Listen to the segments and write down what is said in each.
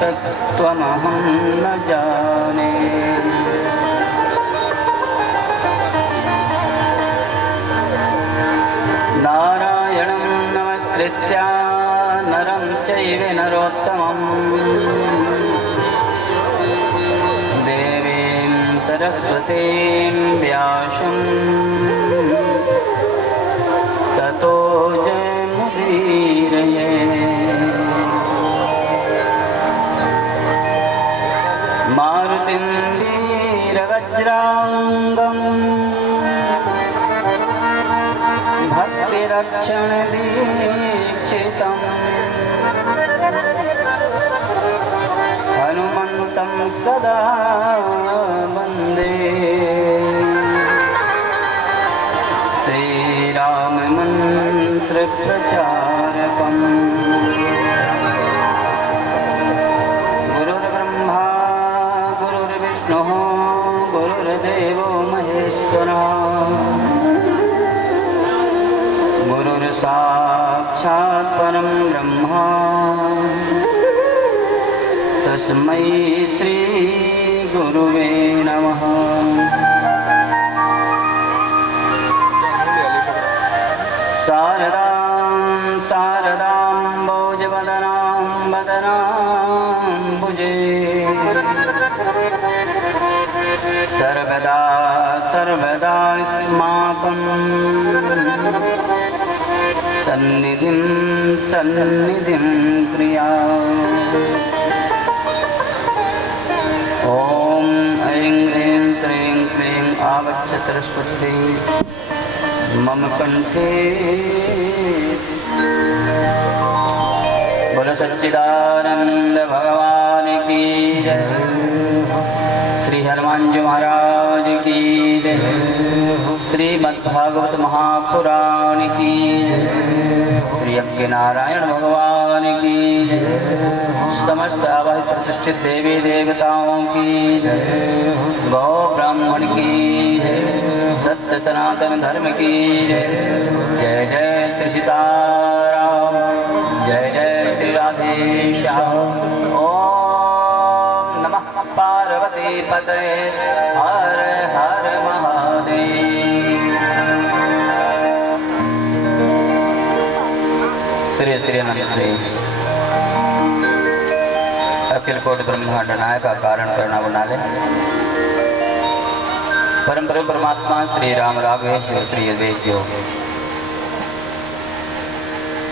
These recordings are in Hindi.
तत्त्वमहं न जाने। नारायणं नमस्कृत्य नरं चैव नरोत्तमं देवीं सरस्वतीं व्यासं मारुतिं वीरवज्राङ्गम् भक्तिरक्षणदीक्षितम् हनुमन्तं सदा वन्दे श्रीराममन्त्रप्रचारकम् गुरुर्ब्रह्मा गुरुर्विष्णुः गुरुर्देवो महेश्वरः गुरुर्साक्षात् परं ब्रह्मा तस्मै श्री गुरुवे नमः। शारदां शारदाम्बोजवदनां वदनाम्बुजे सर्वदा सर्वदास्माकं सन्निधिं सन्निधिं क्रियात्। ॐ ऐं ह्रीं श्रीं क्लीं आगच्छ सरस्वती मम कंठे। बोलो सच्चिदानंद भगवान की जय। श्री हनुमान जी महाराज की जय। श्रीमद्भागवत महापुराण की जय। श्री यज्ञ नारायण भगवान की जय। समस्त आवाहित प्रतिष्ठित देवी देवताओं की जय। गौ ब्राह्मण की जय। सत्य सनातन धर्म की जय। जय जय श्री सीताराम जय जय श्री राधेश्याम। ओम नमः पार्वती पते हर हर महादेव। श्री श्री अनंत श्री अखिल कोटि ब्रह्मांड नायक का कारण करना बना ले परम परमात्मा श्री राम राघवेश्वर श्री वेद्यो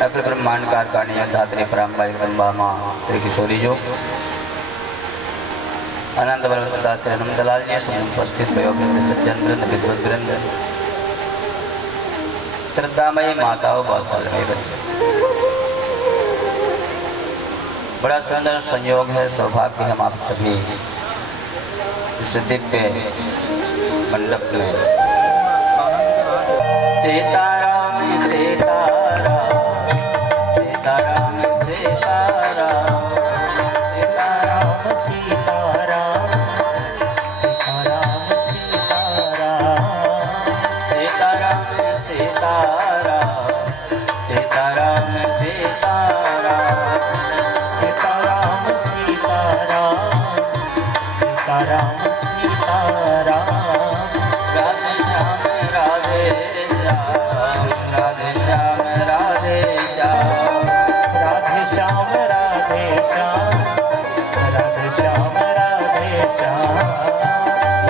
अखिल ब्रह्मांड कारकारणीय धात्री परम्बाई ब्रह्मा माँ श्री किशोरी जो अनंत बलवंता श्री हनुमत लाल जी उपस्थित वयोवृंद सज्जन वृंद विद्वत वृंद श्रद्धामयी माताओं बालमय बच्चे, बड़ा सुंदर संयोग है, सौभाग्य हम आप सभी इस दिव्य मंडप में। सीताराम सीताराम सीताराम सीताराम सीताराम सीताराम सीताराम सीताराम सीताराम सीताराम सीताराम सीताराम सीताराम सीताराम राधे श्याम राधे श्याम राधे श्याम राधे श्याम राधे श्याम राधे श्याम राधे श्याम राधे श्याम।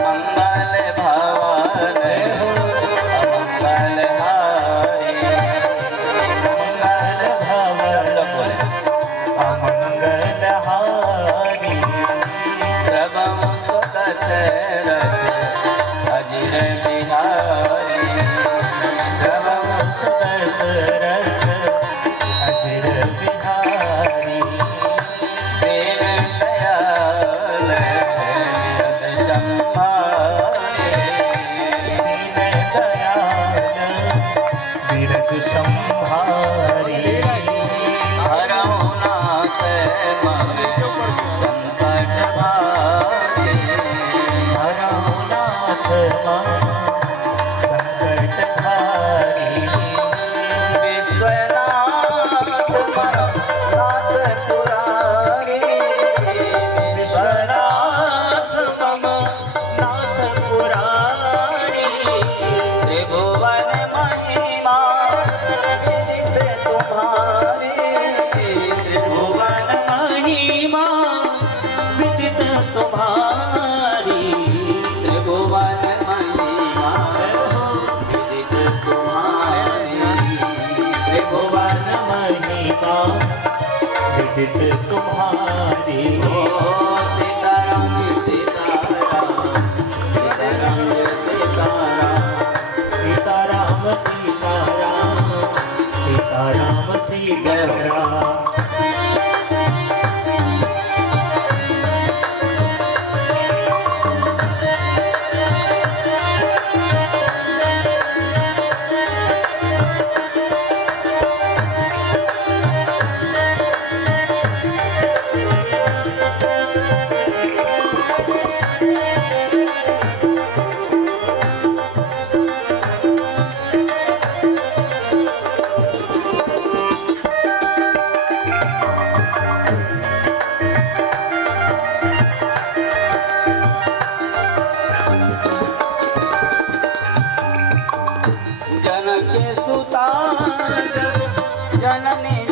मंगल भवन अमंगल हारी मंगल भवन अमंगल हारी प्रभु सुदशरथ अजिर बिहारी प्रभु सुदशरथ अजिर बिहारी दीन दयाल विरद संभारे दीन दयाल विरद संभारे हरहु नाथ मम संकट भारे हरहु नाथ मम संकट भारे विश्वनाथ नाथ पुरारी विश्वनाथ मम नाथ पुरारी त्रिभुवन महिमा विदित तुम्हारी त्रिभुवन महिमा विदित तुम्हारी त्रिभुवन महिमा विदित तुम्हारी त्रिभुवन महिमा विदित तुम्हारी। ओ सीताराम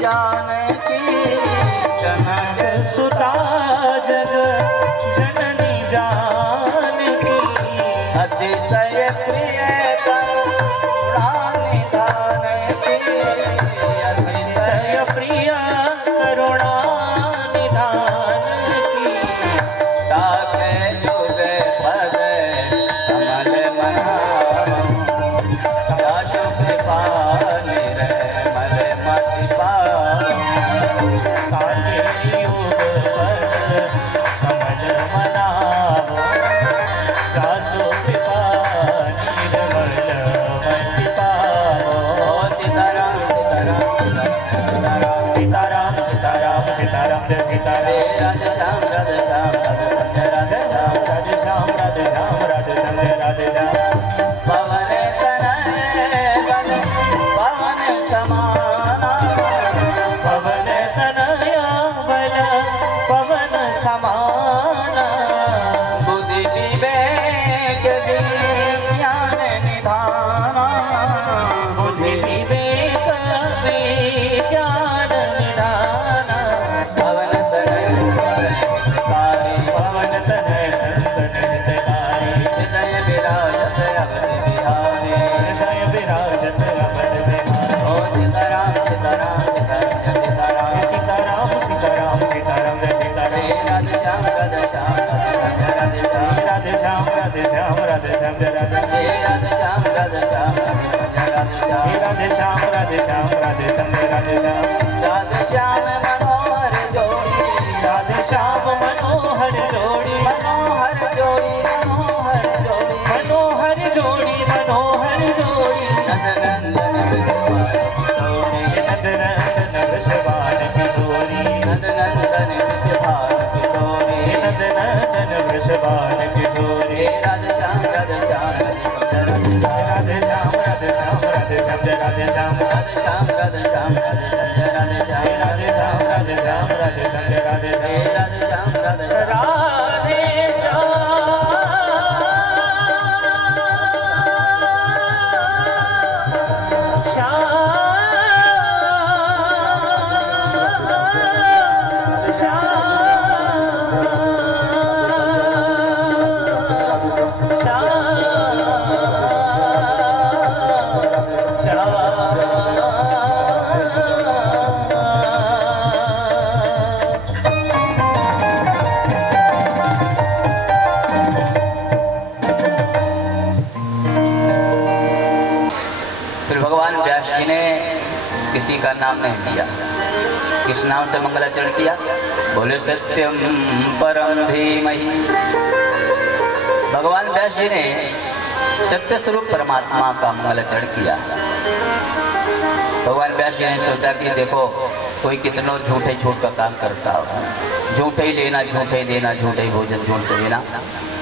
जानकी जनक सुता जग जननी जानकी अतिशय प्रिय करुणानिधान की अतिशय प्रिय करुणा निधान की ताके युग पद कमल मनावो दासु कृपा निर्मल मति पावो ताके युग पद कमल मनावो दासु कृपा निर्मल मति पावो सीताराम सीताराम सीताराम सीताराम सीताराम जय सीताराम राधे श्याम राधे श्याम राधे श्याम राधे श्याम राधे श्याम राधे श्याम राधे श्याम पवन तनय बल पवन समाना पवन तनया बल पवन समाना बुद्धि विवेक ज्ञान निधाना बुद्धि विवेक विज्ञान निधाना पवन तनय कारी पवन तनय संतन हितकारी हृदय विराजत अवधि बिहारी हृदय विराजत अवध बिहारी ओ सीताराम सीताराम सीताराम सीताराम सीताराम सीताराम सीताराम जय सीताराम राधे श्याम राधे श्याम राधे श्याम राधे श्याम राधे श्याम राधे श्याम जय राधे राधे श्याम राधे श्याम राधे श्याम राधे श्याम राधे श्याम राधे श्याम राधे श्याम राधे श्याम मनोहर जोड़ी राधे श्याम मनोहर जोड़ी मनोहर जोड़ी मनोहर जोड़ी मनोहर जोड़ी मनोहर जोड़ी नंदनंदन नंदनंदन वृषभान किशोरी नंदनंदन विद्यभान किशोरी नंदनंदन वृषभान किशोरी राधे श्याम राधे श्याम राधे श्याम राधे श्याम राधे श्याम जय राधे श्याम राधे श्याम राधे श्याम राधे श्याम राधे श्याम राधे श्याम राधे श्याम जय राधे श्याम राधे श्याम राधे श्याम राधे फिर भगवान व्यास जी ने किसी का नाम नहीं लिया, किस नाम से मंगलाचरण किया? बोले सत्यम परम धीमहि। भगवान व्यास जी ने सत्य स्वरूप परमात्मा का मंगलाचरण किया। भगवान व्यास जी ने सोचा कि देखो कोई कितनों झूठे झूठ का काम करता हो, झूठे ही लेना झूठे ही देना, झूठे ही भोजन झूठ से लेना,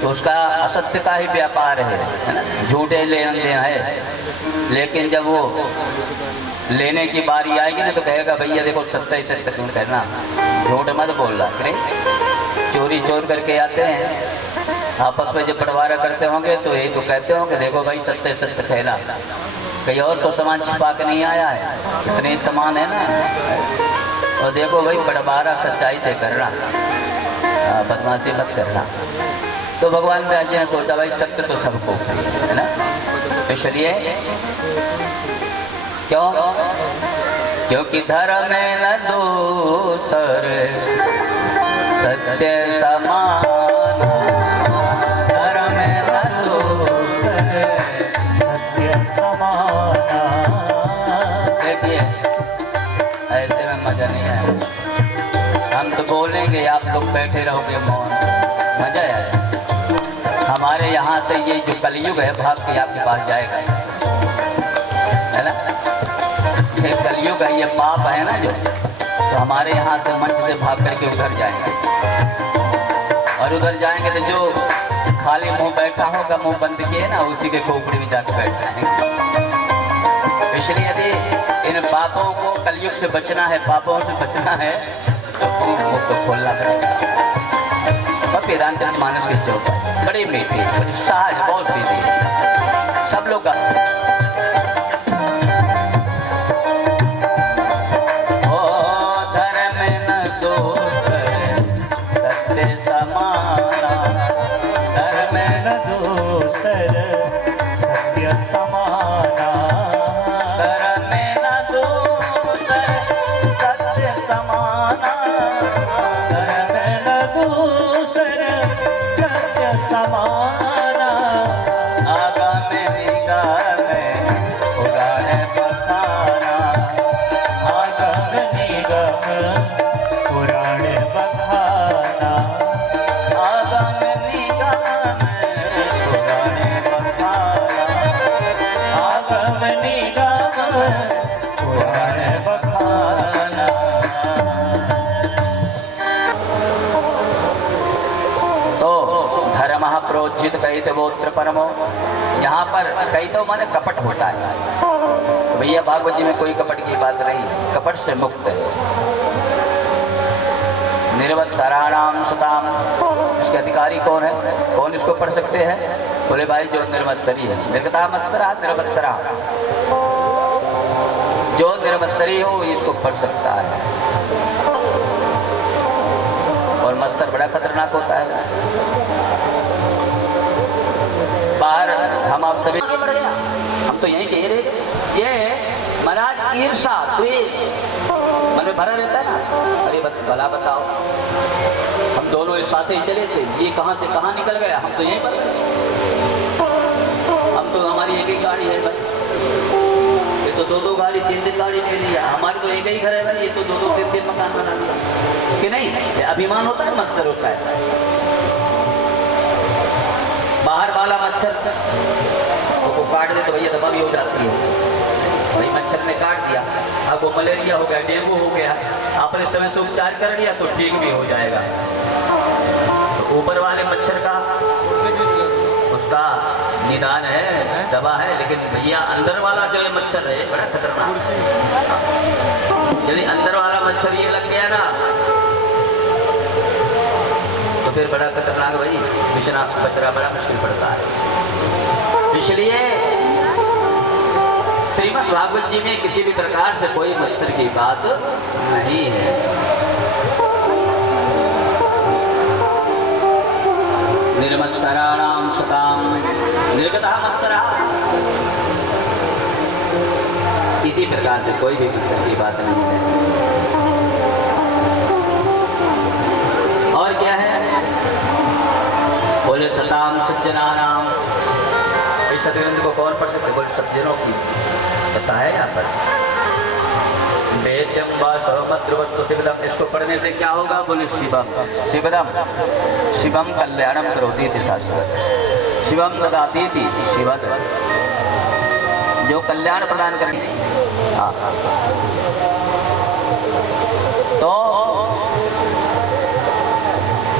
तो उसका असत्य का ही व्यापार है ना, झूठे लेना देना है। लेकिन जब वो लेने की बारी आएगी ना तो कहेगा भैया देखो सत्य ही सत्य क्यों कहना, झूठ मत बोलना। अरे चोरी चोर करके आते हैं, आपस में जब बंटवारा करते होंगे तो यही तो कहते होंगे देखो भाई सत्य सत्य कहना, कहीं और तो सामान छिपा के नहीं आया है, इतने सामान है ना। और देखो भाई बंटवारा सच्चाई से करना, बदमाशी मत करना। तो भगवान व्यास जी ने सोचा भाई सत्य तो सबको है ना, इसलिए क्यों? क्योंकि धर्म में न दूसर सत्य समान, धर्म में न दूसर सत्य समाना। देखिए ऐसे में मजा नहीं आया, हम तो बोलेंगे आप लोग बैठे रहोगे मौन, मजा आएगा। हमारे यहाँ से ये जो कलयुग है भाग के आपके पास जाएगा, है ना। ये कलयुग है, ये पाप है ना जो, तो हमारे यहाँ से मंच से भाग करके उधर जाएंगे, और उधर जाएंगे तो जो खाली मुंह बैठा होगा, मुंह बंद किए ना, उसी के खोपड़ी में जाकर बैठ जाएंगे। इसलिए यदि इन पापों को कलयुग से बचना है, पापों से बचना है, तो मुख को खोलना पड़ेगा। और वेदांत मानस की चौपाई बड़ी मीठी, बड़ी सहज, बहुत सीधी, सब लोग का। ओ समाना आगम निगम पुराण बखाना आगम निगम पुराण बखाना आगम निगम पुराण बखाना आगम निगम पुराण बखाना। तो धर्म प्रोज्जित कहित गोत्र परमो, यहाँ पर कई तो माने कपट होता है। तो भैया भागवत जी में कोई कपट की बात नहीं, कपट से मुक्त है। निर्वत्तराणाम सताम, इसके अधिकारी कौन है, कौन इसको पढ़ सकते हैं? बोले भाई जो निर्वत्तरी है, निर्गतामस्तरा निर्वत्तरा, जो निर्वत्तरी हो इसको पढ़ सकता है। और मत्सर बड़ा खतरनाक होता है। बाहर हम आप सभी आगे बढ़ गया, हम तो यही कह रहे, ये महाराज ईर्षा द्वेष मन में भरा रहता है ना। अरे भला बताओ, हम दोनों इस साथ ही चले थे, ये कहाँ से कहाँ निकल गया, हम तो यहीं पर, हम तो हमारी एक ही गाड़ी है भाई, ये तो दो गाड़ी तीन गाड़ी ले लिया, हमारी तो एक ही घर है भाई, ये तो दो तीन मकान बना लिया कि नहीं। ये अभिमान होता है, मत्सर होता है। बाहर वाला मच्छर तो काट दे तो भैया दवा भी हो जाती है, वही मच्छर ने काट दिया, आपको मलेरिया हो गया, डेंगू हो गया, आपने इस समय से उपचार कर लिया तो ठीक भी हो जाएगा। तो ऊपर वाले मच्छर का उसका निदान है, दवा है, लेकिन भैया अंदर वाला जो है मच्छर है बड़ा खतरनाक। यदि अंदर वाला मच्छर ये लग गया ना तो फिर बड़ा खतरनाक भाई, बचना बड़ा मुश्किल पड़ता है। इसलिए श्रीमद् भागवत जी में किसी भी प्रकार से कोई मत्सर की बात नहीं है। निर्मत्सराणाम सताम निर्गता मत्सरा, किसी प्रकार से कोई भी मत्सर की बात नहीं है। और क्या है, बोले सताम सज्जनानाम, इस सतग्रंथ को कौन पढ़ सकते? बोले सज्जनों की कथा है यहाँ पर। वेद्यम व सर्वमद्रुवस्तु शिवदम, इसको पढ़ने से क्या होगा? बोले शिवम शिवदम, शिवम कल्याणम करोति इति शाश्वत, शिवम ददाति इति शिवद, जो कल्याण प्रदान करेंगे। हाँ, तो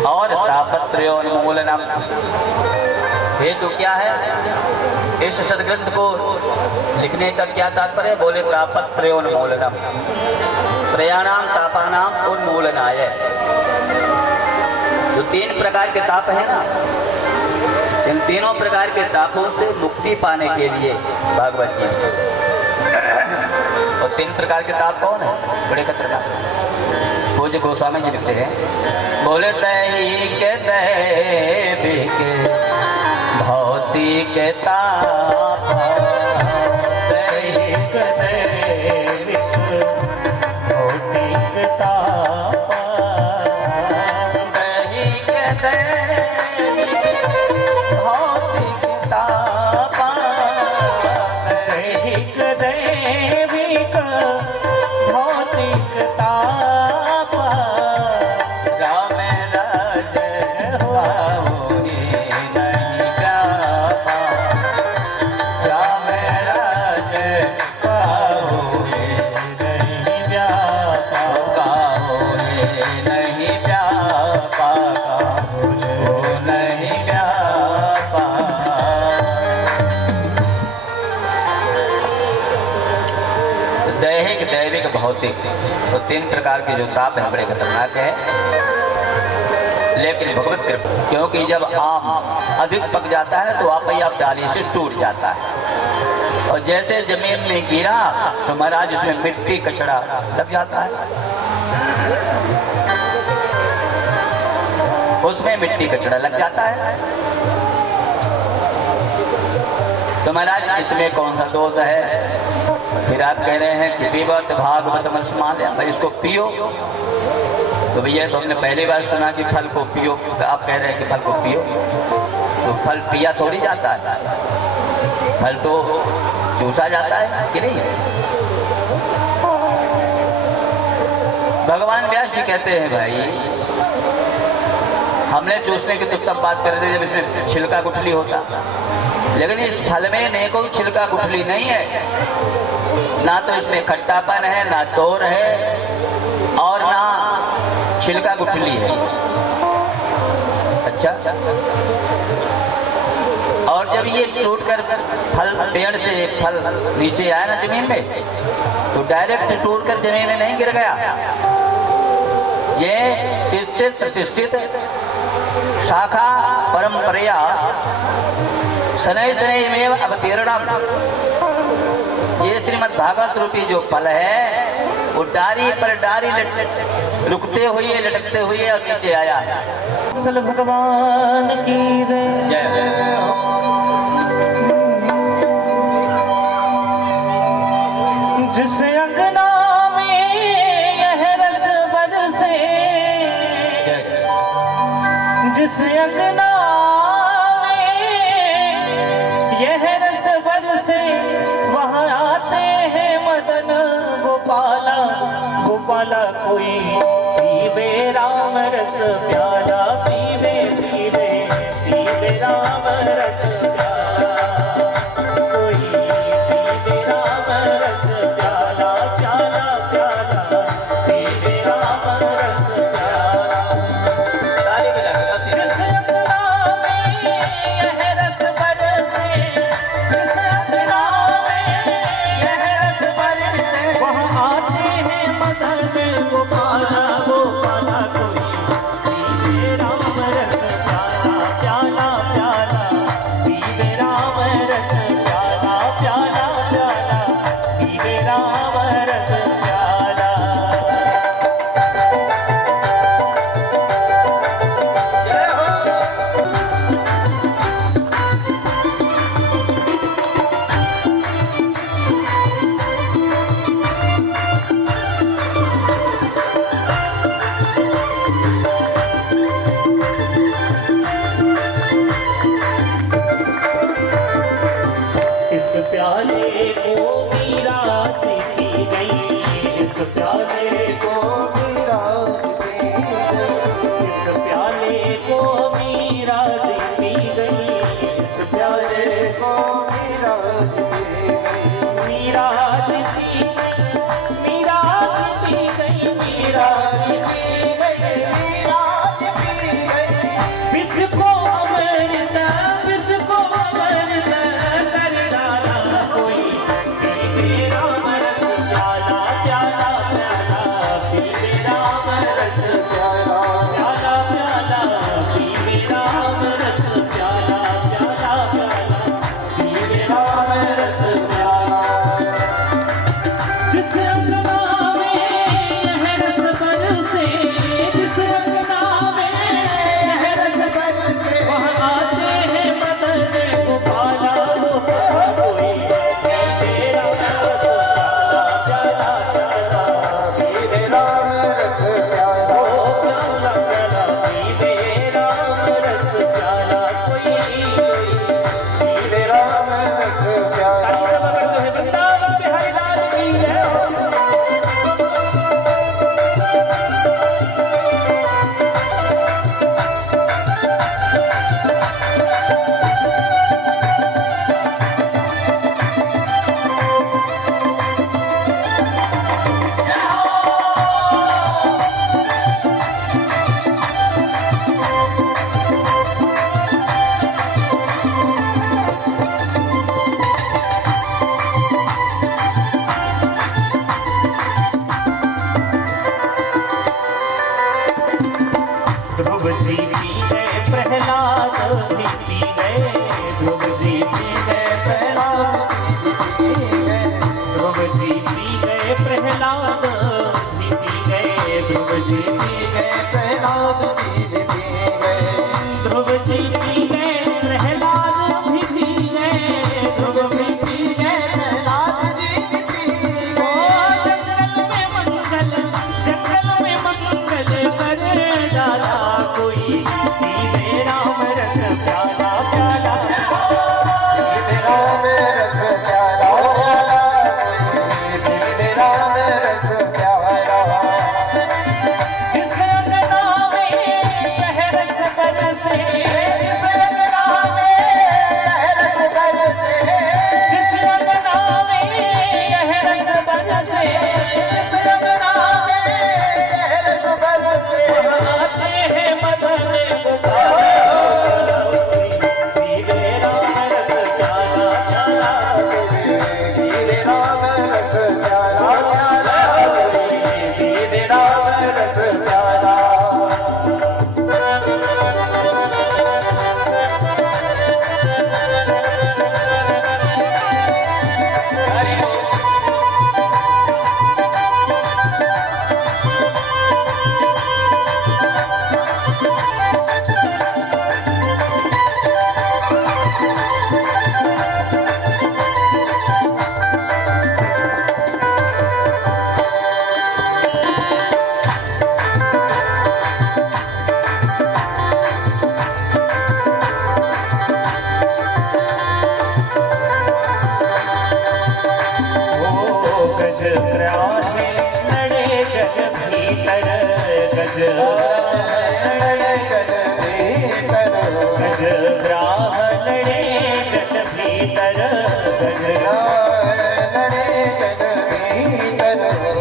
और तापत्रयोन्मूलनम, हेतु क्या है? इस सदग्रंथ को लिखने का क्या तात्पर्य? बोले तापत्रयोन्मूलनम, त्रयाणाम तापानाम उन्मूलनाय, जो तीन प्रकार के ताप है ना, इन तीनों प्रकार के तापों से मुक्ति पाने के लिए भागवत जी। और तीन प्रकार के ताप कौन है? बड़े खतरनाक। पूज्य गोस्वामी जी लिखते हैं, बोले दैहिक दैविक भौतिक ताप, दैहिक दैविक भौतिक ताप, दैहिक दैविक भौतिक ताप, दैहिक दैविक भौतिक ताप, राम राज पाओगे नहीं जापा, राम राज पाओगे नहीं जापा, पाओगे नहीं जापा, बोले वो नहीं जापा। दैहिक दैविक भौतिक, तो तीन प्रकार के जो ताप है बड़े खतरनाक है। लेकिन भगवत कृपा, क्योंकि जब आम अधिक पक जाता है तो आप ही आप डाली से टूट जाता है, और जैसे जमीन में गिरा तो महाराज इसमें मिट्टी कचड़ा लग जाता है, उसमें मिट्टी कचड़ा लग जाता है। तो महाराज इसमें कौन सा दोष है? फिर आप कह रहे हैं कि पीबत भागवत मस्माल, भाई इसको पियो, तो भैया तो हमने पहली बार सुना कि फल को पियो, आप कह रहे हैं कि फल को पियो, तो फल पिया थोड़ी जाता है, फल तो चूसा जाता है कि नहीं। भगवान व्यास जी कहते हैं भाई हमने चूसने की तो तब बात कर रहे थे जब इसमें छिलका गुठली होता, लेकिन इस फल में नहीं कोई छिलका गुठली नहीं है, ना तो इसमें खट्टापन है, ना तोर है और ना छिलका गुठली है। अच्छा, और जब ये टूटकर फल पेड़ से फल नीचे आया ना जमीन में, तो डायरेक्ट टूटकर जमीन में नहीं गिर गया, ये शिष्टित प्रशिष्टित शाखा परंपरया शनै शनै में अवतीर्णम, ये श्रीमद् भागवत रूपी जो फल है वो डारी पर डारी रुकते हुए लटकते हुए और नीचे आया है। सल भगवान की जय। जिस अंगना में यह रस बरसे, जिस अंगना में यह रस बरसे, वहाँ आते हैं मदन गोपाला, गोपाला कोई पीवे राम रस प्याला, पीवे पीवे पीवे राम रस प्याला, कोई पीवे राम रस प्याला, प्याला प्याला पीवे राम रस प्याला। जिस अंगना में यह रस बरसे, जिस अंगना में यह रस बरसे, वहाँ आते हैं मदन गोपाला, गोपाला कोई पीवे राम रस प्याला, प्याला प्याला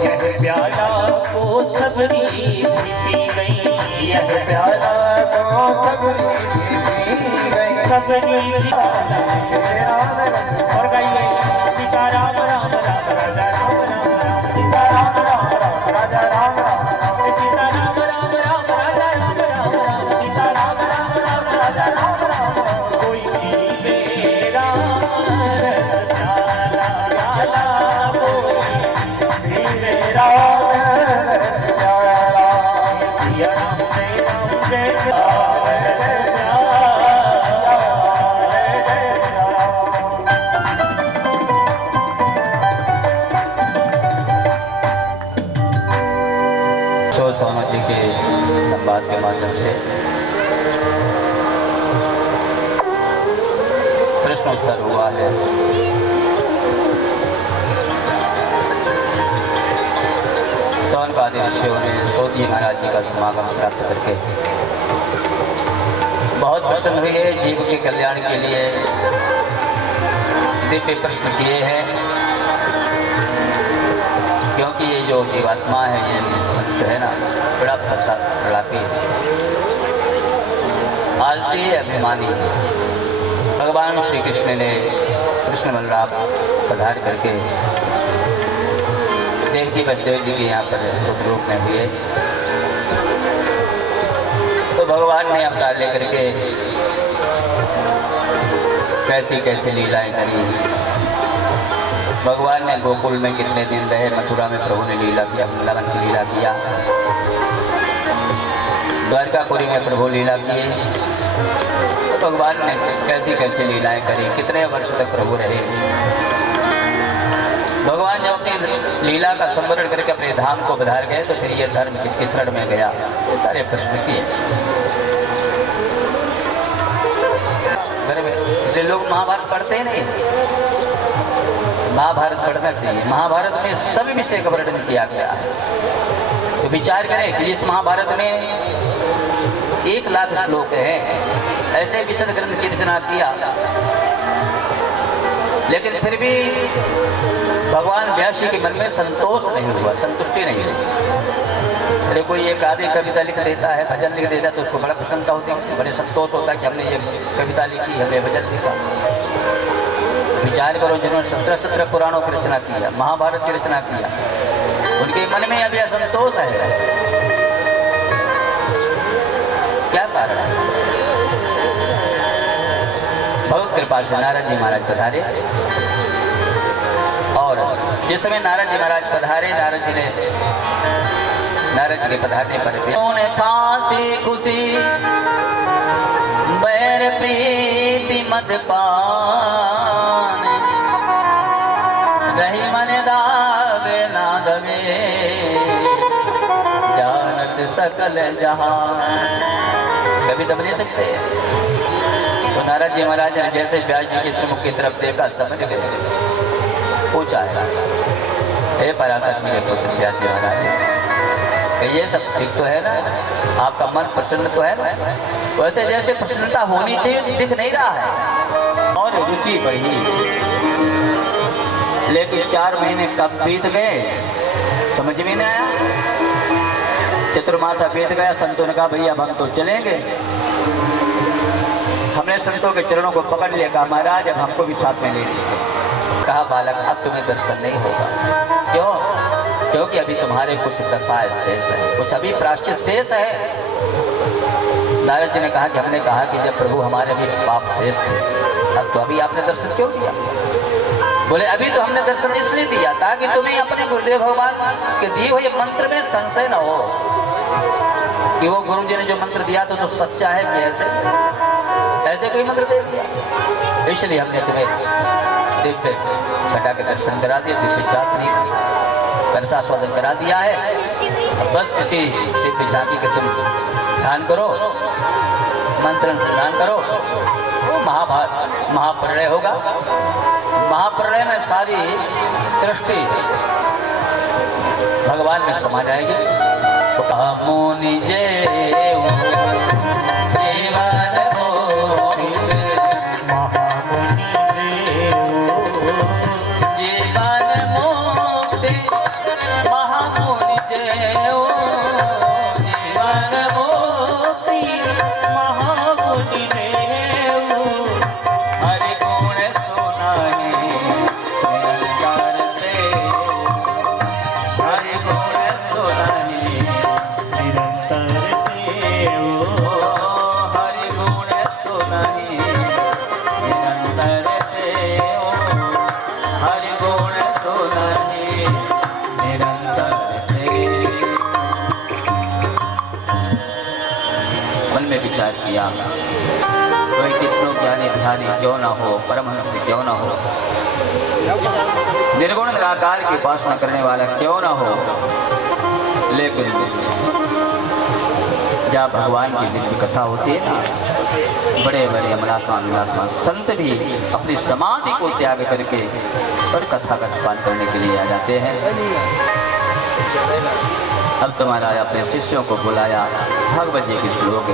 यह प्याला को सबरी पी गई, यह प्याला को सबरी और गाइए सीता राम राम राम राजा राम राम राम सीता राम राम राम राजा राम राम सीता राम राम राम राजा राम राम राम सीता राम राम राम राजा राम राम कोई मेरा रस प्याला प्याला कोई मेरा सिया राम जय सोनू जी के संवाद के माध्यम से प्रश्नोत्तर हुआ है। सौनकादि ऋषियों ने सोजी महाराज जी का समागम प्राप्त करके बहुत प्रसन्न हुए, जीव के कल्याण के लिए दिव्य प्रश्न किए हैं। क्योंकि ये जो जीवात्मा है, ये मनुष्य है ना, बड़ा प्रलापी है, आलसी है, अभिमानी है। भगवान श्री कृष्ण ने कृष्ण बलराम पधार करके देवकी वसुदेव जी के यहाँ पर रूप में हुए, तो भगवान ने अवतार लेकर के कैसी कैसी लीलाएं करी। भगवान ने गोकुल में कितने दिन रहे, मथुरा में प्रभु ने लीला किया, वृंदावन की लीला किया, द्वारकापुरी में प्रभु लीला किए। तो भगवान ने कैसी कैसी लीलाएं करी, कितने वर्ष तक प्रभु रहे। भगवान जब अपनी लीला का संवरण करके अपने धाम को पधार गए, तो फिर ये धर्म किसके शरण में गया, ये सारे प्रश्न किए। इसलिए लोग महाभारत पढ़ते ही नहीं। महाभारत पढ़ना चाहिए। महाभारत में सभी विषय का वर्णन किया गया है। तो विचार करें कि इस महाभारत में 1,00,000 श्लोक हैं, ऐसे विशद ग्रंथ की रचना किया, लेकिन फिर भी भगवान व्यासी के मन में संतोष नहीं हुआ, संतुष्टि नहीं हुई। अरे कोई एक आदि कविता लिख देता है, भजन लिख देता है, तो उसको बड़ा प्रसन्नता होती है, बड़े संतोष होता है कि हमने ये कविता लिखी, हमने भजन लिखा। विचार करो, जिन्होंने 17 पुराणों की रचना किया, महाभारत की रचना किया, उनके मन में अभी असंतोष है। क्या कारण है? बहुत कृपा से नारद जी महाराज पधारे, और जिस समय नारद जी महाराज पधारे, नारद जी के पधारने पर खांसी खुशी बैर प्रीति मदपान रही मन दावे ना दवे जानत सकल जहां। कभी दब नहीं सकते। तो नारद जी महाराज ने जैसे व्यास जी के मुख की तरफ देखा, समझ गए, पूछा है, हे पराशर जी के पुत्र व्यास जी महाराज, ये सब ठीक तो है ना, आपका मन प्रसन्न तो है ना? वैसे जैसे प्रसन्नता होनी चाहिए दिख नहीं रहा है, और रुचि बढ़ी, लेकिन 4 महीने कब बीत गए समझ में नहीं आया। चतुर्मासा बीत गया, संतों ने कहा भैया हम तो चलेंगे। हमने संतों के चरणों को पकड़ लिया, कहा महाराज अब हमको भी साथ में ले लीजिए। कहा बालक अब तुम्हें दर्शन नहीं होगा। क्यों? क्योंकि अभी तुम्हारे कुछ दशाएं शेष है, कुछ अभी प्रायश्चित शेष है। नारद जी ने कहा कि हमने कहा कि जब प्रभु हमारे भी पाप शेष थे, अब तो अभी आपने दर्शन क्यों दिया? बोले अभी तो हमने दर्शन इसलिए दिया ताकि तुम्हें अपने गुरुदेव भगवान के दिए हुए मंत्र में संशय न हो कि वो गुरु जी ने जो मंत्र दिया तो सच्चा है कि ऐसे कोई मंत्र दे दिया। इसलिए हमने तुम्हें दिव्य छटा के दर्शन करा दिया, दिव्य झांकी कलशास्वादन करा दिया है। बस इसी दिव्य झांकी के तुम ध्यान करो, मंत्र ध्यान करो, महाप्रलय होगा। महाप्रलय में सारी दृष्टि भगवान में समा जाएगी। तो कहा मुनि जय महामुनि विचार किया, कोई कितनों ज्ञानी ध्यानी क्यों ना हो, परमहंस क्यों ना हो, निर्गुण निराकार की उपासना करने वाला क्यों ना हो, लेकिन जहाँ भगवान की दिव्य कथा होती है ना, बड़े बड़े अमलात्मा संत भी अपनी समाधि को त्याग करके और कथा का पान करने के लिए आ जाते हैं। अब तुम्हारा अपने शिष्यों को बुलाया, भगवत जी की श्लोक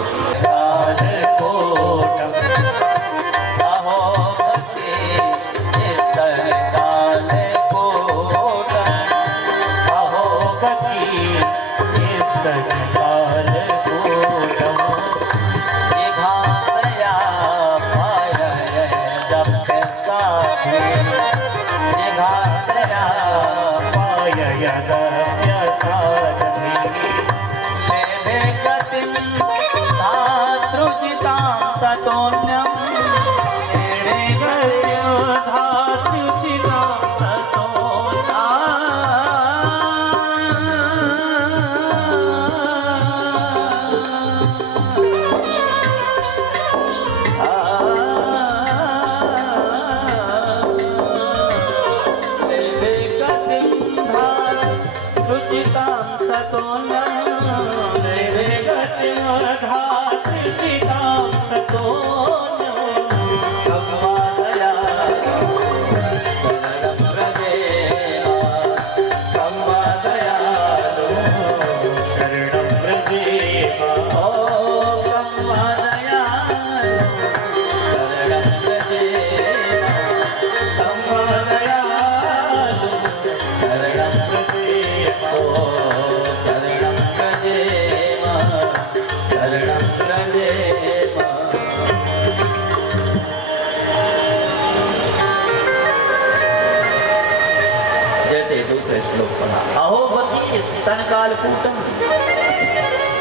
स्तनकालकूटम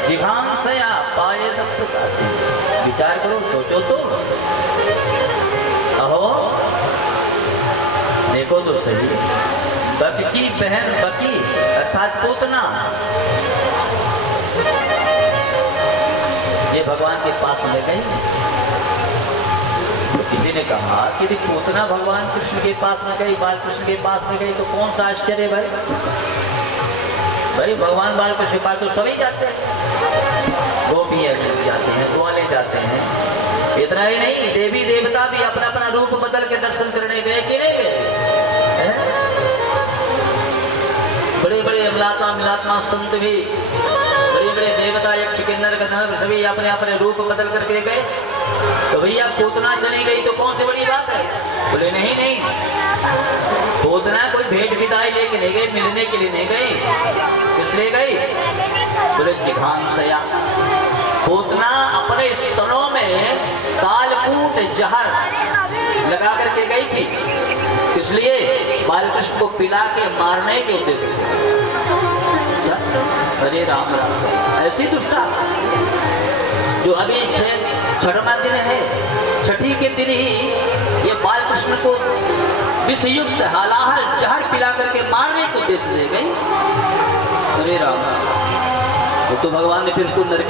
जिघांसया पायदप्रसादि। विचार करो, सोचो तो, अहो देखो तो सही, बक की बहन बकी अर्थात पूतना, ये भगवान के पास ले गई। किसी ने कहा कि यदि पूतना भगवान कृष्ण के पास में गई, बाल कृष्ण के पास में गई, तो कौन सा आश्चर्य भाई भगवान बाल कृष्ण के पास तो सभी जाते हैं, गोपियाँ जाते हैं, ग्वाले जाते हैं। इतना ही नहीं, देवी देवता भी अपना अपना रूप बदल के दर्शन करने गए कि नहीं गए? बड़े बड़े अमलात्मा संत भी, बड़े बड़े देवता यक्ष किन्नर गंधर्व सभी अपने अपने रूप बदल करके गए। तो भैया पूतना चली गई तो कौन सी बड़ी बात है? बोले नहीं नहीं, पूतना कोई भेंट विदाई लेके नहीं गई, मिलने के लिए नहीं गई। किस लिए गई? बोले जिघांसया। पूतना अपने स्तनों में कालकूट जहर लगा करके गई थी, इसलिए बालकृष्ण को पिला के मारने के उद्देश्य से। अरे राम राम, ऐसी दुष्टा जो अभी छठवां दिन है, छठी के दिन ही ये बालकृष्ण को विषयुक्त हालाहल जहर पिला करके मारने को उद्देश्य ले गई। अरे राम, तो भगवान ने फिर उसको नरक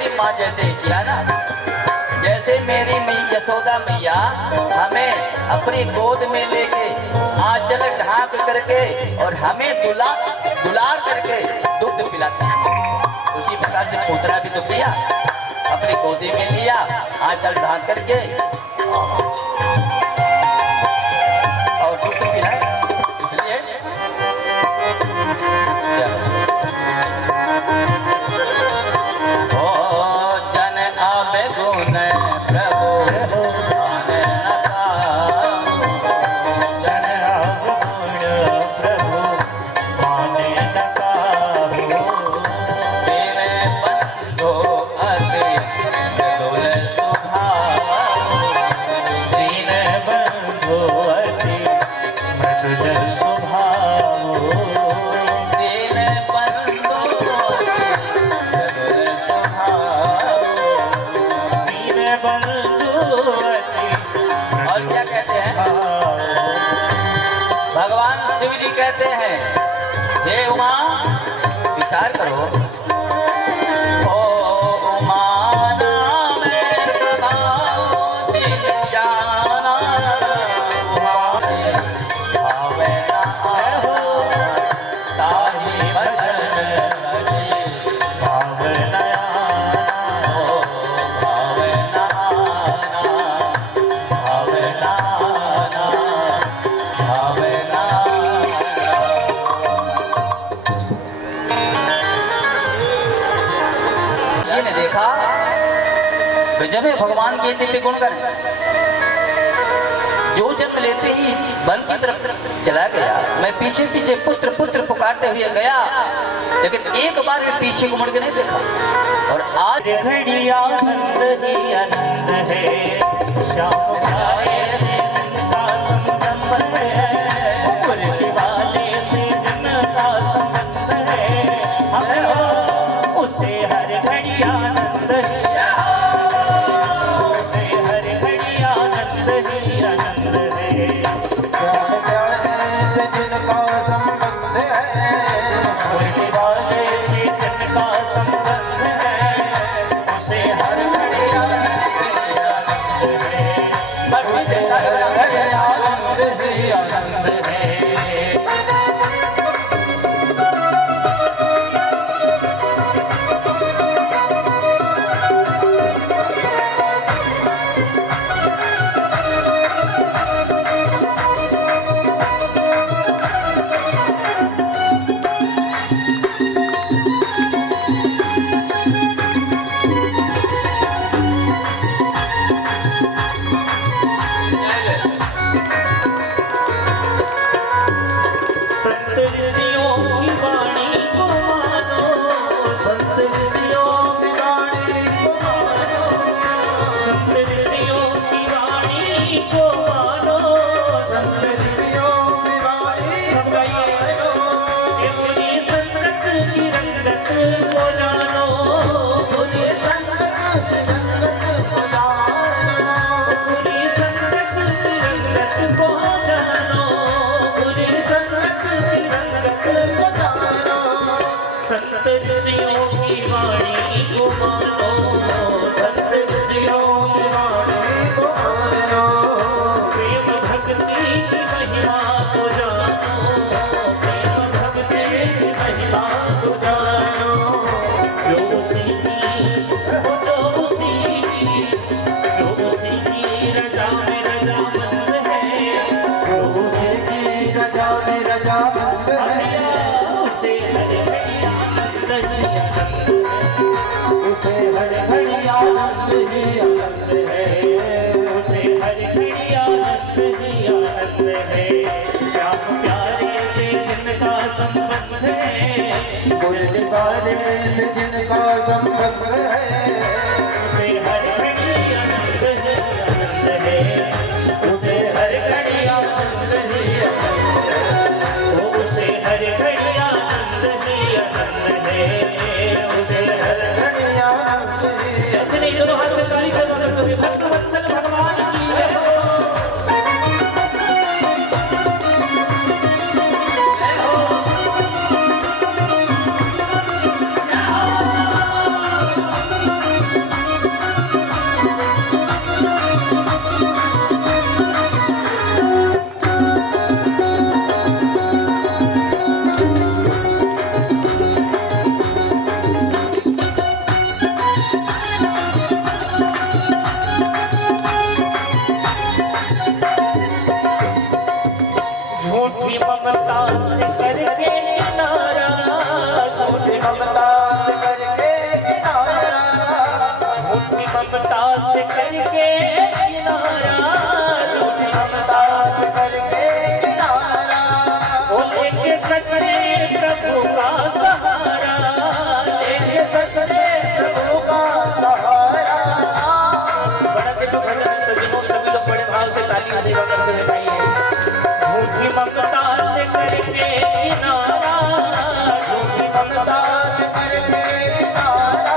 मेरी माँ जैसे ही किया ना, जैसे मेरी यशोदा मैया हमें अपनी गोद में लेके आंचल ढांक करके और हमें दुलार करके दूध पिलाती है, उसी प्रकार से पुत्रा भी तो पिया, अपनी गोदी में लिया आंचल ढांक करके और दूध पिलाए। इसलिए ओ जन अब गुण प्रभु और क्या कहते हैं भगवान शिव जी कहते हैं, हे उमा विचार करो, ओ उमा नाम प्रभाव दिल जाना, भावे ना ताहि भजन भावे ना देखा तो जब भगवान के दिव्य गुण करें, जो जन्म लेते ही वन की तरफ चला गया, मैं पीछे पीछे पुत्र पुत्र पुकारते हुए गया, लेकिन एक बार भी पीछे को मुड़ के नहीं देखा। और आज घड़िया आनंद ही आनंद है, श्याम गाए से जिनका संगम है, मुरली वाले से जिनका संबंध है, हम उसे हर घड़ी आनंद है, उसे हर घड़ी आनंद ही आनंद है। श्याम गाए से जिनका संबंध है, मुरली वाले से जिनका संबंध है, उसे हर घड़ी आनंद ही आनंद है, उसे हर घड़ी आनंद ही आनंद है। सच्चे प्रभु का सहारा, लेके सच्चे प्रभु का सहारा। बड़ा दिल भजन सजनों सभी लोग बड़े भाव से तालियां सेवा करते हैं भाई। झूठी ममता से करके किनारा, झूठी ममता से करके किनारा,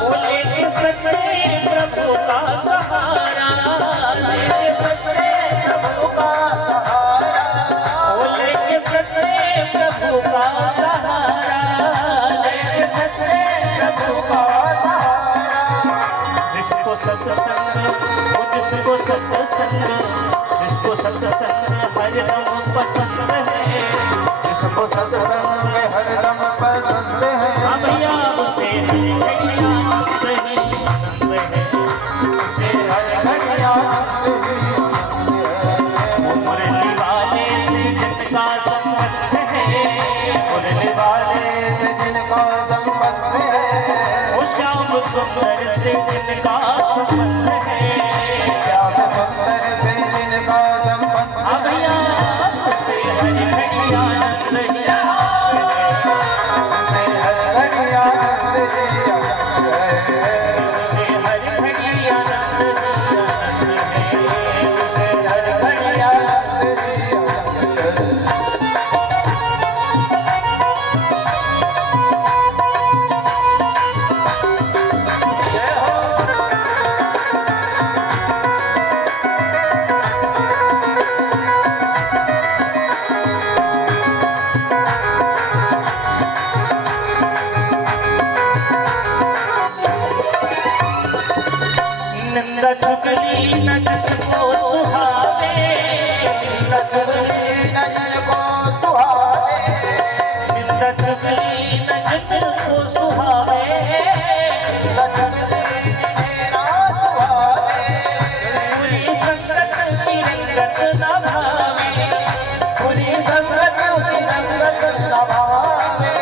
वो लेके सच्चे प्रभु का सहारा, लेके सच्चे प्रभु का सहारा, वो लेके सच्चे प्रभु का सहारा, लेके सच्चे प्रभु का सहारा। जिसको सत्संग, वो जिसको सत्संग, जिसको सत्संग हरदम पसंद है, जिसको सत्संग हरदम पसंद है, हाँ भैया उसे हर घड़िया आनंद ही आनंद है, उसे हर घड़िया आनंद ही आनंद है। वो मुरली वाले से जिनका संबंध है, मुरली वाले से जिनका संबंध है, वो श्याम सुंदर से जिनका संबंध है, श्याम सुंदर से जिनका संबंध है, हाँ भैया उसे हर घड़िया आनंद ही आनंद है, उसे हर घड़िया आनंद ही आनंद है, उसे हर घड़िया आनंद ही आनंद है, उसे हर घड़िया आनंद ही आनंद है। निंदा चुगली न जिसको सुहावे, निंदा चुगली न जिसको सुहावे, निंदा चुगली न जिसको सुहावे, निंदा चुगली मेरा सुहावे, बुरी संगत की रंगत न भावे, बुरी संगत की रंगत न भावे।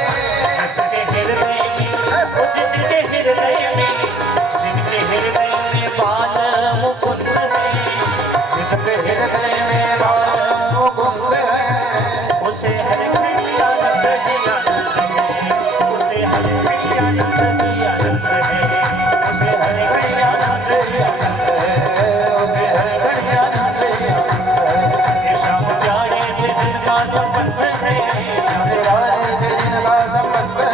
जिसके हृदय में, जिनके हृदय में, जिनके हृदय में बाल मुकुंद है, जिसके हृदय में बाल मुकुंद है, उसे हर घड़ी आनंद ही आनंद है, उसे हर घड़ी आनंद ही आनंद है, उसे हर घड़ी आनंद ही आनंद है, उसे हर घड़ी आनंद ही आनंद है। ये श्याम प्यारे से जिनका संबंध है, श्याम प्यारे से जिनका संबंध है,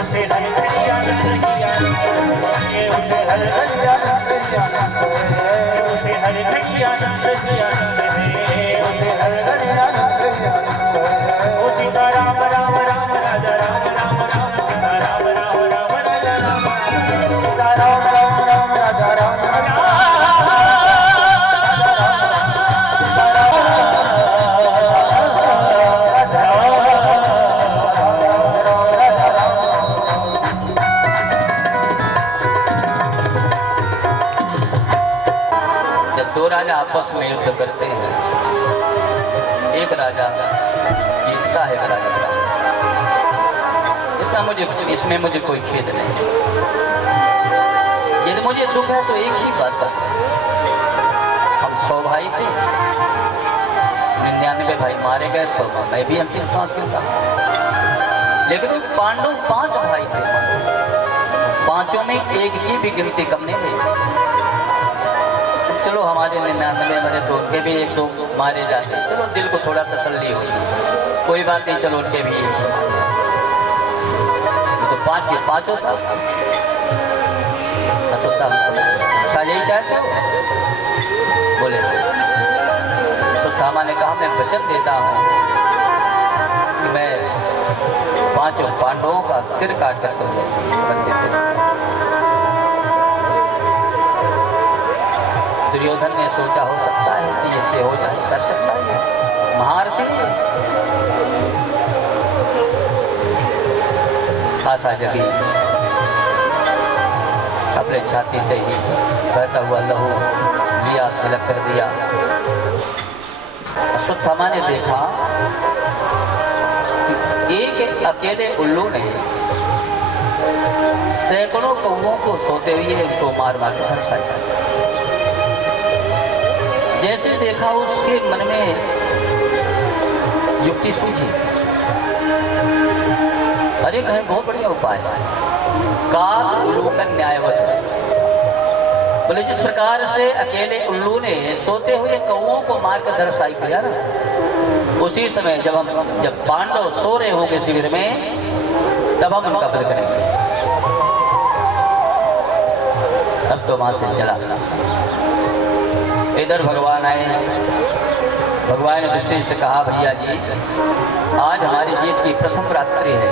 उसे हर घड़ी आनंद ही आनंद है, उसे हर घड़ी आनंद ही आनंद है, उसे हर घड़ी आनंद ही आनंद है, उसे हर घड़ी आनंद ही आनंद है। ओ सीता राम राम राम राजा राम राम राम, सीता राम राम राम राजा राम राम, सीता राम राम राम राजा राम राम, सीता राम जब दो राजा आपस में युद्ध करते हैं, एक राजा जीतता है, एक राजा हारता है। इसमें मुझे कोई खेद नहीं। यदि मुझे दुख है तो एक ही बात है, हम 100 भाई थे, 99 भाई मारे गए, 100 मैं भी अंतिम सांस गिरता, लेकिन पांडव 5 भाई थे, पांचों में एक की भी गिनती कम नहीं हुई। चलो हमारे 99 मेरे तो उनके भी 1-2 मारे जाते, चलो दिल को थोड़ा तसल्ली हुई, कोई बात नहीं, चलो उनके भी तो 5 के 5 साल अच्छा यही चाहते हो? बोले सुदामा ने कहा मैं वचन देता हूँ कि मैं 5 पांडवों का सिर काट कर तुम्हें दुर्योधन ने सोचा हो सकता है कि इससे हो जाए, कर सकता है, महारथी आशा जगी, अपने छाती से ही बहता हुआ लहू लिया, तिलक कर दिया। अश्वत्थामा ने देखा कि एक अकेले उल्लू ने सैकड़ों कौवों को सोते हुए उसको मार मार कर हंसाया। जैसे देखा उसके मन में युक्ति सूझी, अरे कहे बहुत बढ़िया उपाय है, काल उल्लूकन न्यायवत। बोले जिस प्रकार से अकेले उल्लू ने सोते हुए कौओं को मारकर दर्शाई किया ना, उसी समय जब पांडव सो रहे होंगे शिविर में, तब हम उनका वध करेंगे। तब तो वहां से चला। इधर भगवान आए, भगवान ने दृष्टि से कहा, भैया जी आज हमारी जीत की प्रथम रात्रि है,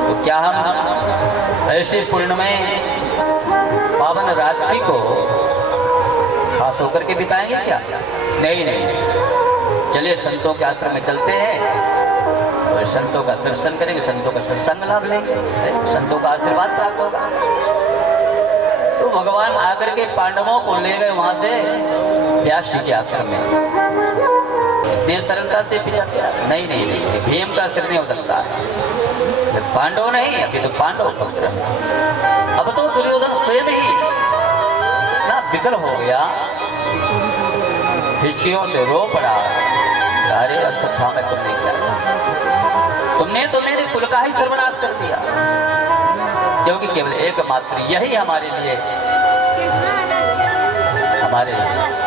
तो क्या हम ऐसे पूर्ण में पावन रात्रि को खास होकर के बिताएंगे क्या? नहीं नहीं, चलिए संतों के आश्रम में चलते हैं और संतों का दर्शन करेंगे, संतों का सत्संग लाभ लेंगे, संतों का आशीर्वाद प्राप्त होगा। तो भगवान आकर के पांडवों को ले गए वहां से व्यास जी के आश्रम में। इतने सरलता से पिता नहीं नहीं नहीं, भीम का सिर नहीं हो सकता है। पांडव नहीं, अभी तो पांडव पुत्र, अब तो दुर्योधन स्वयं ही ना विकल हो गया, हिस्सियों से रो पड़ा। अरे अश्वत्थामा तुमने क्या किया? तुमने तो मेरे कुल का ही सर्वनाश कर दिया, क्योंकि केवल एकमात्र यही हमारे लिए हमारे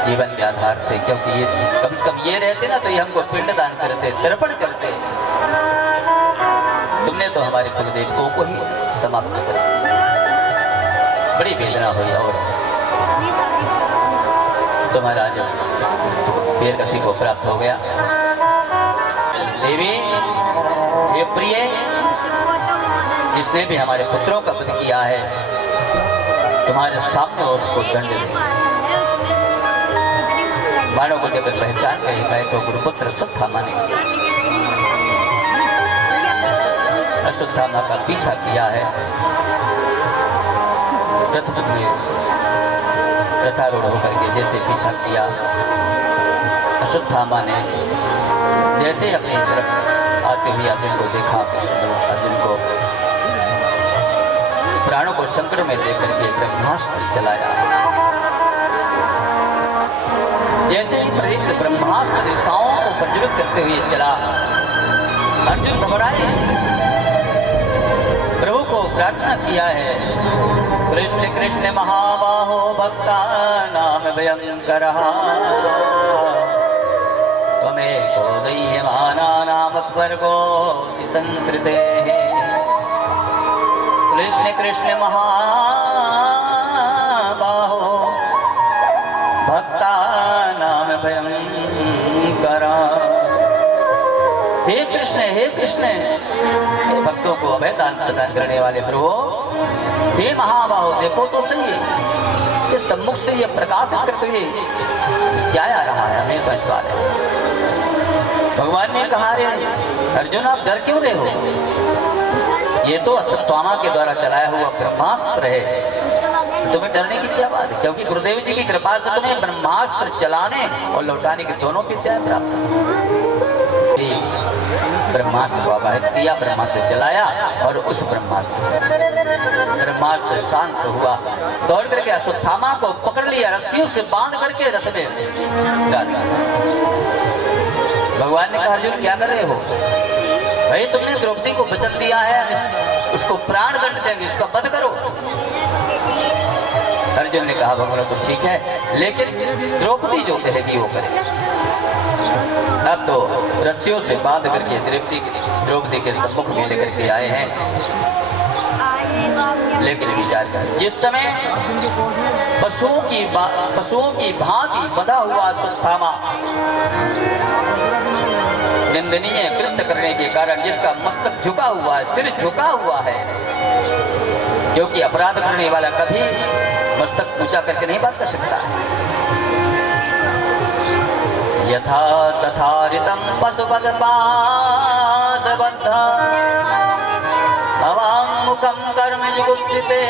जीवन के आधार थे। क्योंकि ये कम से कम ये रहते ना तो ये हमको पिंडदान करते, तर्पण करते। तुमने तो हमारे कुल देवताओं को ही समाप्त कर दिया। बड़ी वेदना हुई। और तुम्हारा जो वीर गति को प्राप्त हो गया। देवी ये प्रिय, जिसने भी हमारे पुत्रों का वध किया है, तुम्हारे सामने उसको दंड दे। मानव को जब पहचान गई तो गुरुपुत्र अश्वत्थामा ने अश्वत्थामा का पीछा किया है। रथारूढ़ होकर के जैसे पीछा किया, अश्वत्थामा ने जैसे अपनी तरफ आते हुए अर्जुन को देखा, अर्जुन को प्राणों को संकट में लेकर के ब्रह्मास्त्र चलाया। जैसे ही प्रदीप्त ब्रह्मास्त्र दिशाओं को प्रज्वलित करते हुए चला, अर्जुन घबराए, प्रभु को प्रार्थना किया है, कृष्ण कृष्ण महाबाहो भक्ता नाम भयंकर त्वमेको दह्यमानानां वर्गो संकृते। कृष्ण कृष्ण महाबाहो भक्ता नाम भयंकर। हे कृष्ण भक्तों को अभय दान प्रदान करने वाले प्रभु, हे महाबाहो देखो तो सही, इस सम्मुख से ये प्रकाशित करते हुए क्या आ रहा है, हमें समझ पा रहे। भगवान ने कहा, रे अर्जुन आप डर क्यों रहे हो? ये तो अश्वत्थामा के द्वारा चलाया हुआ ब्रह्मास्त्र है, तुम्हें डरने की क्या बात है? क्योंकि गुरुदेव जी की कृपा से तुम्हें ब्रह्मास्त्र चलाने और लौटाने की दोनों विद्याएं प्राप्त। ब्रह्मास्त्र को आवाहित किया, ब्रह्मास्त्र चलाया और उस ब्रह्मास्त्र शांत हुआ। दौड़ करके अश्वत्थामा को पकड़ लिया, रस्सियों से बांध करके रथ में डाल दिया। भगवान ने कहा, अर्जुन क्या कर रहे हो भाई? तुमने द्रौपदी को वचन दिया है, उसको प्राण दंड देंगे, इसका वध करो। अर्जुन ने कहा, भगवान तो ठीक है, लेकिन द्रौपदी जो कहेगी वो करेगी। अब तो रस्सियों से बांध करके द्रौपदी के सम्मुख में लेकर के आए हैं। लेकिन विचार कर, जिस समय पशुओं की भांति बंधा हुआ अश्वत्थामा निंदनीय कृत्य करने के कारण जिसका मस्तक झुका हुआ है, सिर झुका हुआ है, क्योंकि अपराध करने वाला कभी मस्तक ऊंचा करके नहीं बात कर सकता। यथा तथा ऋतं पशुपद पादबद्धा भवां मुखं कर्म जुगुप्सितेन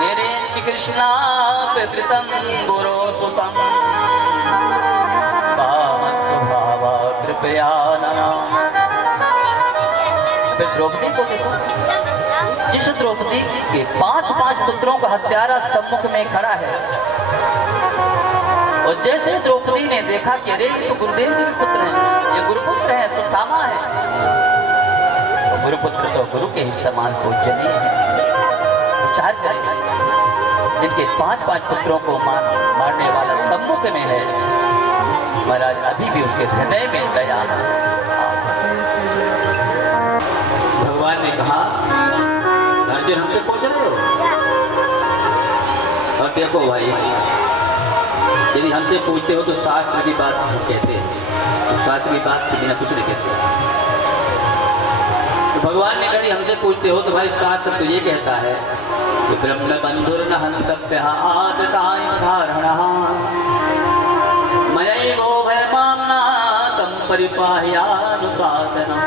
निरेच कृष्णापृतं गुरो सुतं भावस्वभावा कृपया नना। द्रौपदी को देखो, जिस द्रौपदी के 5 पुत्रों का हत्यारा सम्मुख में खड़ा है, और जैसे द्रौपदी ने देखा कि अरे ये तो गुरुदेव जी के पुत्र हैं, ये गुरुपुत्र है, सुदामा है, तो गुरुपुत्र तो गुरु के ही समान पूजनीय है। विचार करें, जिनके 5-5 पुत्रों को मारने वाला सम्मुख में है, महाराज अभी भी उसके हृदय में दया। भगवान ने कहा अर्जुन हमसे पूछ रहे हो, और देखो भाई यदि हमसे पूछते हो तो शास्त्र की बात हम कहते हैं, तो शास्त्र की बात के बिना कुछ नहीं कहते। तो भगवान ने कभी हमसे पूछते हो तो भाई शास्त्र तो ये कहता है कि ब्रह्म बंधुर न हंतव्य आदताय धारणः मयैवो भयमाम्ना तं परिपाह्यानुशासनम्।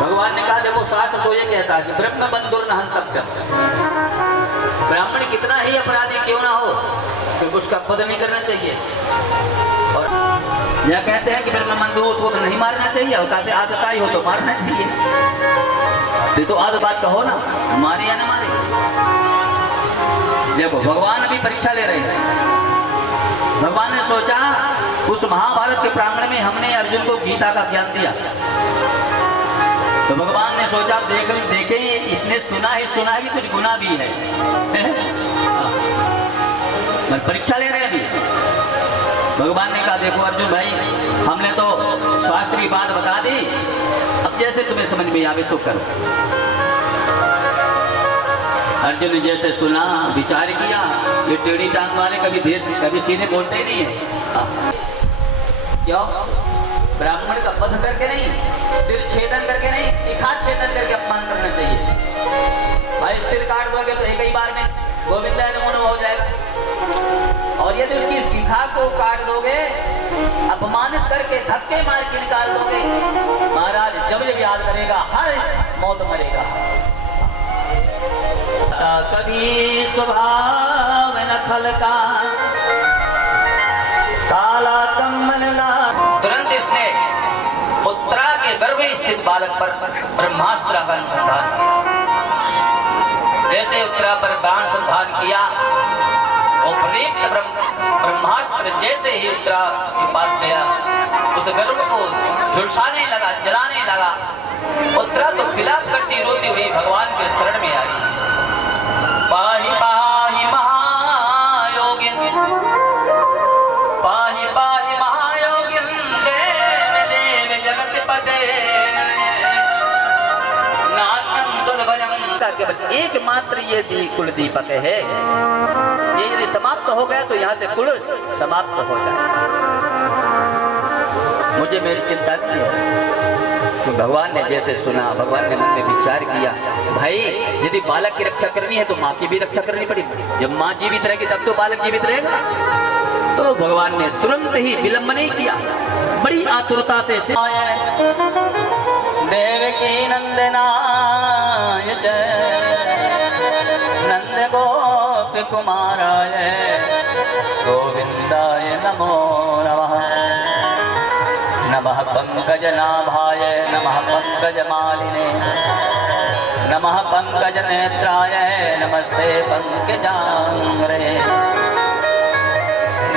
भगवान ने कहा देखो शास्त्र तो ये कहता है कि ब्रह्म बंधुर न हंतव्य, ब्राह्मण कितना ही अपराधी क्यों ना हो तो उसका वध नहीं करना चाहिए। और यह कहते हैं कि ब्रह्म बंधु हो तो नहीं मारना चाहिए, और कहते आदताई हो तो मारना चाहिए। तो आध बात कहो ना, मारे या ना मारे। देखो भगवान अभी परीक्षा ले रहे हैं। भगवान ने सोचा उस महाभारत के प्रांगण में हमने अर्जुन को गीता का ज्ञान दिया, तो भगवान ने सोचा देखे इसने सुना है कि कुछ गुना भी है। मैं परीक्षा ले रहे अभी। भगवान ने कहा देखो अर्जुन भाई हमने तो शास्त्र की बात बता दी, अब जैसे तुम्हें समझ में आवे तो करो। अर्जुन ने जैसे सुना, विचार किया, ये टेढ़ी टांग वाले कभी सीधे बोलते ही नहीं है। क्यों? ब्राह्मण का वध करके नहीं, सिर छेदन करके नहीं, शिखा छेदन करके अपमान करना चाहिए। भाई सिर काट दोगे तो एक ही बार में गोविंदा नमो नमः हो जाएगा, और यदि उसकी शिखा को काट दोगे, अपमानित करके धक्के मार के निकाल दोगे, महाराज जब जब याद करेगा हर मौत मरेगा। कभी स्वभाव न खलका काला कमल ला। तुरंत इसने उत्तरा के गर्भ में स्थित बालक पर ब्रह्मास्त्र का अनुसंधान किया। जैसे उत्तरा पर बाण संधान किया, वो प्रदीप्त ब्रह्मास्त्र जैसे ही उत्तरा के पास गया, उस गर्भ को झुलसाने लगा, जलाने लगा। उत्तरा तो बिलाप करती रोती हुई भगवान के शरण में आई। पाहि पाहि महायोगिन, पाहि पाहि महायोगिन, देव देव जगतपते नान्यं दुर्भयं। केवल एकमात्र ये कुल दीपक है, ये यदि समाप्त हो गया तो यहाँ से कुल समाप्त हो जाए। मुझे मेरी चिंता नहीं है। तो भगवान ने जैसे सुना, भगवान ने मन में विचार किया, भाई यदि बालक की रक्षा करनी है तो माँ की भी रक्षा करनी पड़ेगी। जब माँ जीवित रहेगी तब तो बालक जीवित रहेगा। तो भगवान ने तुरंत ही विलंब नहीं किया, बड़ी आतुरता से देवकी नंदनाय नंद गोप कुमाराय गोविंदाय नमो नमः। नमः पंकजनाभाय नमः पंकजमालिने नमः पंकजनेत्राय नमस्ते पंकजांग्रे।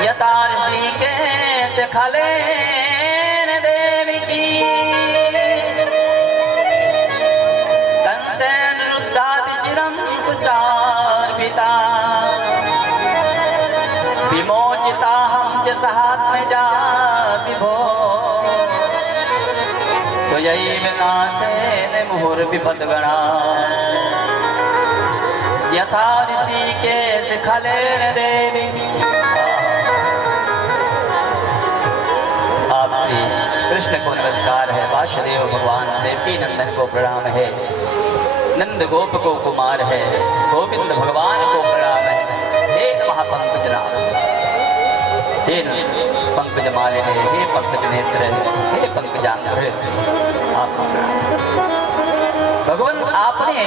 यथा ऋषिकेश खलेन देवकी कंसेन रुद्धादिचिरं सुचार्पिता विमोचिता हम च सहात्मजा विभो त्वयैव नाथेन मुहुर्विपद्गणा। यथा ऋषिकेश खलेन देवकी। आपकी कृष्ण को नमस्कार है, वासुदेव भगवान देवकी नंदन को प्रणाम है, नंद गोप को कुमार है, गोविंद भगवान को प्रणाम है। हे नमः पंकजनाभ, हे पंकज मालिने, हे पंकज नेत्र, हे पंकजांग्रे, आपको प्रणाम। भगवान आपने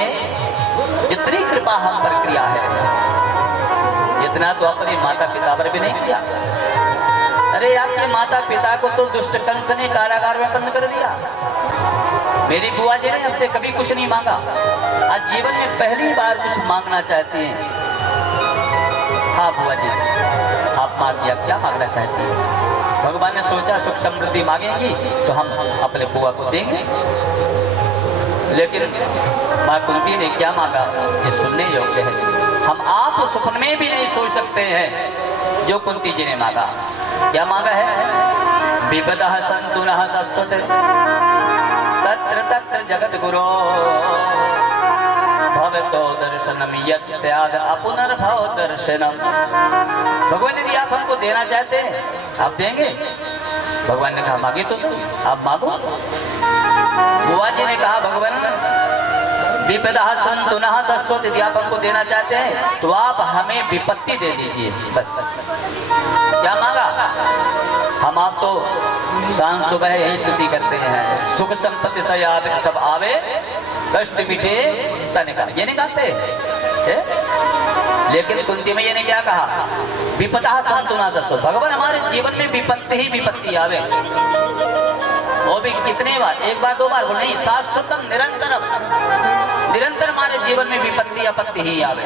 जितनी कृपा हम पर किया है, इतना तो अपने माता पिता पर भी नहीं किया। अरे आपके माता पिता को तो दुष्ट कंस ने कारागार में बंद कर दिया। मेरी बुआ जी ने हमसे कभी कुछ नहीं मांगा, आज जीवन में पहली बार कुछ मांगना चाहती हैं। हाँ बुआ जी, आप मांगिए, आप क्या मांगना चाहती हैं? भगवान ने सोचा सुख समृद्धि मांगेंगी तो हम अपने बुआ को देंगे, लेकिन माँ कुंती ने क्या मांगा ये सुनने योग्य है। हम आप सुपन में भी नहीं सोच सकते हैं जो कुंती जी ने मांगा। क्या मांगा है? विपदः सन्तु नः शश्वत् तत्र तत्र जगत गुरो भवतो दर्शनम यत् स्याद् अपुनर्भव दर्शनम। भगवान ने दिया, आप हमको देना चाहते हैं, आप देंगे? भगवान ने कहा मांगे तो आप मांगो। बुआ जी ने कहा भगवान विपदः सन्तु नः शश्वत्, यदि आप हमको देना चाहते हैं तो आप हमें विपत्ति दे दीजिए बस। क्या मांगा? हम आप तो शाम सुबह यही स्तुति करते हैं, सुख संपत्ति सयावे सब आवे, कष्ट मिटे तन का, ये नहीं कहते। लेकिन कुंती मैया ने क्या कहा? विपदा सन्तु नः शश्वत्, भगवान हमारे जीवन में विपत्ति ही विपत्ति आवे, वो भी कितने बार, एक बार दो बार नहीं, शाश्वतम निरंतरम, निरंतर हमारे जीवन में विपत्ति आपत्ति ही आवे।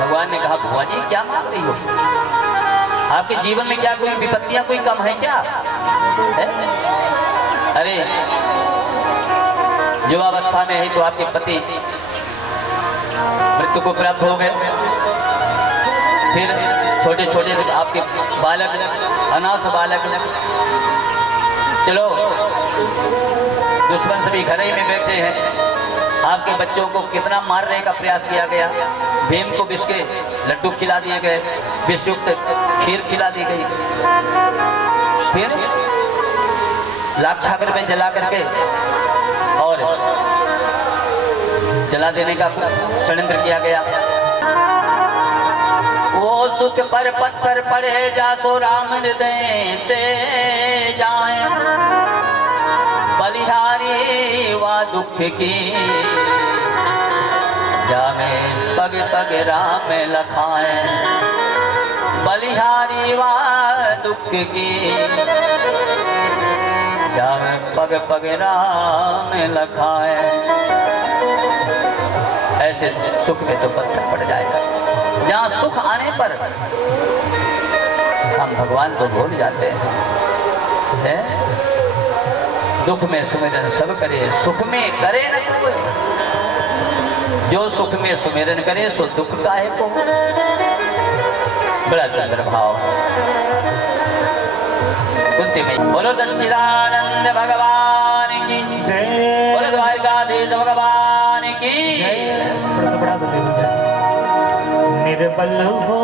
भगवान ने कहा बुआ जी क्या मांग रही हो? आपके जीवन में क्या कोई विपत्तियां कोई कम है क्या? है? अरे युवावस्था में ही तो आपके पति मृत्यु को प्राप्त हो गए, फिर छोटे छोटे आपके बालक, अनाथ बालक, चलो दुश्मन सभी घर ही में बैठे हैं, आपके बच्चों को कितना मारने का प्रयास किया गया, भीम को विष के लड्डू खिला दिए गए, विषयुक्त खीर खिला दी गई, फिर लाक्षागर में जला करके और जला देने का षड्यंत्र किया गया। वो सुत पर पत्थर पड़े जासो राम हृदय से जाए, बलिहारी वा दुख की जामे पग पग राम लखाए, बलिहारी वा दुख की जामे पग पग राम लखाए। ऐसे सुख में तो पत्थर पड़ जाएगा, जहाँ सुख आने पर हम भगवान को भूल जाते हैं। दुख में सुमिरन सब करे, सुख में करे न कोई, जो सुख में सुमिरन करे सो दुख काहे को। बड़ा सुंदर भाव। कुंती में बोलो सच्चिदानंद भगवान की जय, बोलो द्वारकाधीश भगवान की जय। निर्बल हो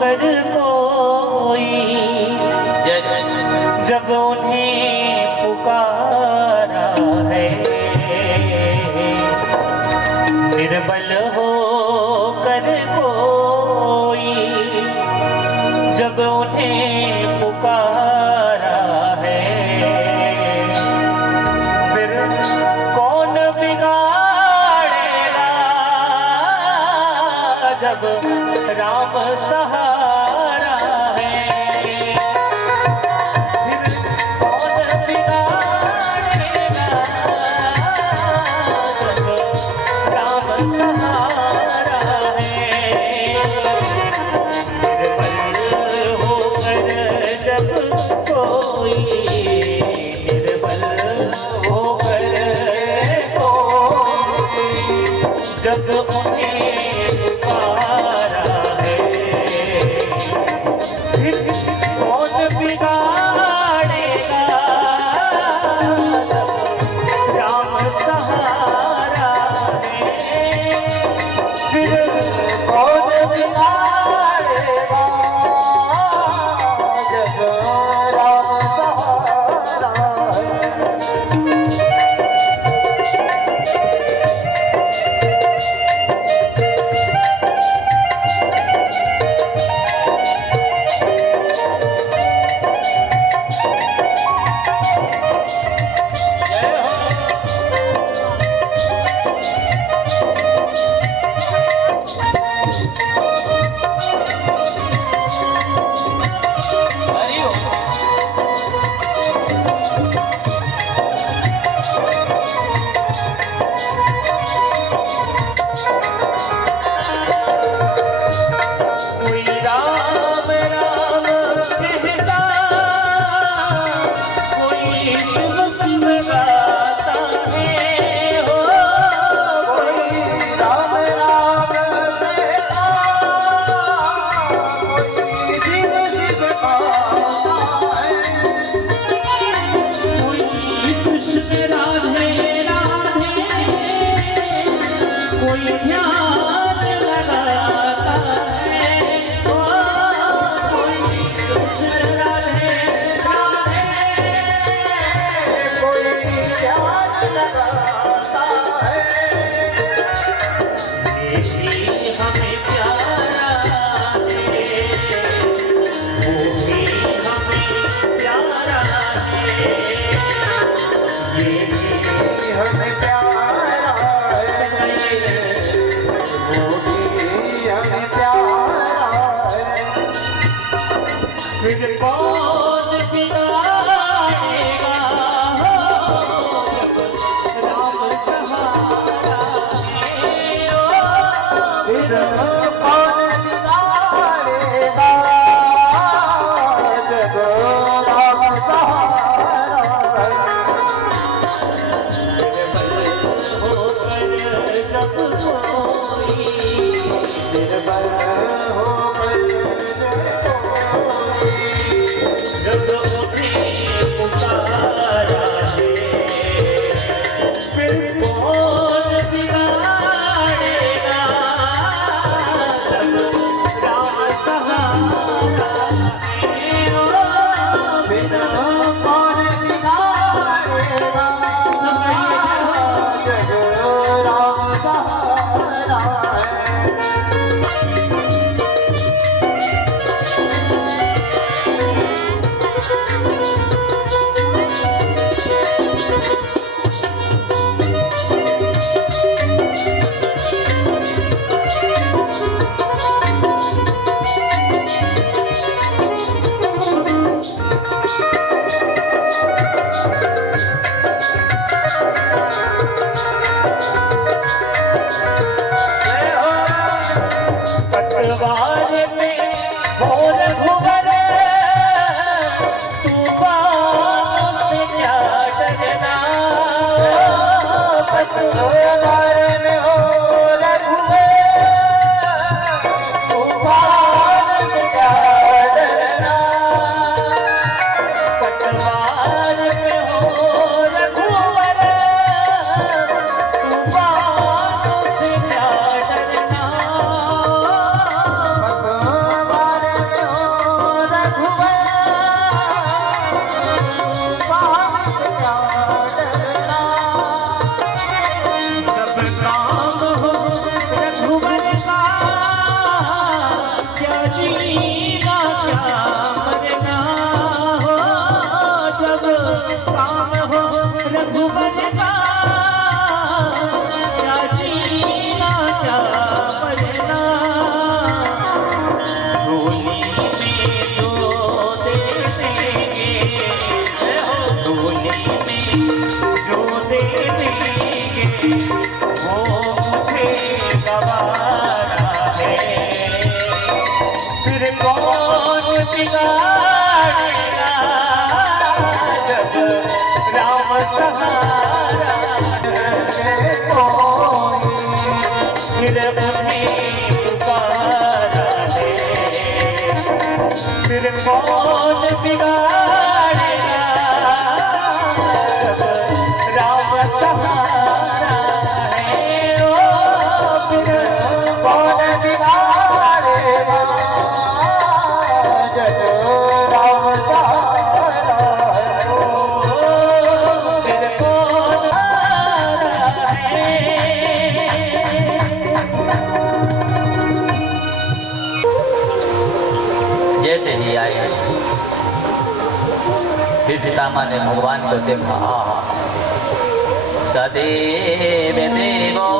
कर कोई जब उन्हें पुकारा है, निर्बल हो कर कोई जब उन्हें पुकारा है, फिर कौन बिगाड़ेगा जब राम सहारा है, फिर कौन बिगाड़ेगा जब राम सहारा है। निर्बल होकर जब कोई, निर्बल होकर कोई जब उन्हें पुकारा है, फिर कौन बिगाड़ेगा जब राम सहारा है, फिर कौन बिगाड़ेगा जब राम सहारा है। कोई ध्यान लगाता है, ओ कोई राधे राधे, कोई ध्यान लगाता है, ये भी हमें प्यारा है, वो भी हमें प्यारा है, ये भी हमें प्यारा है, वो भी हमें प्यारा है। फिर कौन बिगाड़ेगा राम सहारा है, ओ फिर कौन बिगाड़ेगा जब राम सहारा है। निर्बल होकर जब कोई जब उन्हें पुकारा है, फिर कौन बिगाड़ेगा जब राम सहारा है, ओ फिर कौन बिगाड़ेगा जब राम सहारा है। पतवार में हो रघुवर, तूफान से क्या डरना, पतवार में हो रघुवर, तूफान से क्या डरना। पतवार में हो रघुवर, तूफान से क्या डरना, पतवार में हो रघुवर, तूफान से क्या डरना। सब काम हो रघुवर का, क्या जीना क्या मरना हो, जब काम हो रघुवर का, क्या जीना क्या मरना। झोली में जो दे देंगे, झोली में जो दे देंगे, वो मुझे गवारा है। फिर कौन बिगाड़ेगा जब राम सहारा है, फिर उन्हें पुकारा है। फिर कौन बिगाड़ेगा जब राम सहारा है, ओ फिर कौन बिगाड़ेगा जब राम सहारा है। फिर कौन सहारा है। जैसे ही आई फिर सीतामा ने भगवान को देखा, सदैव देवो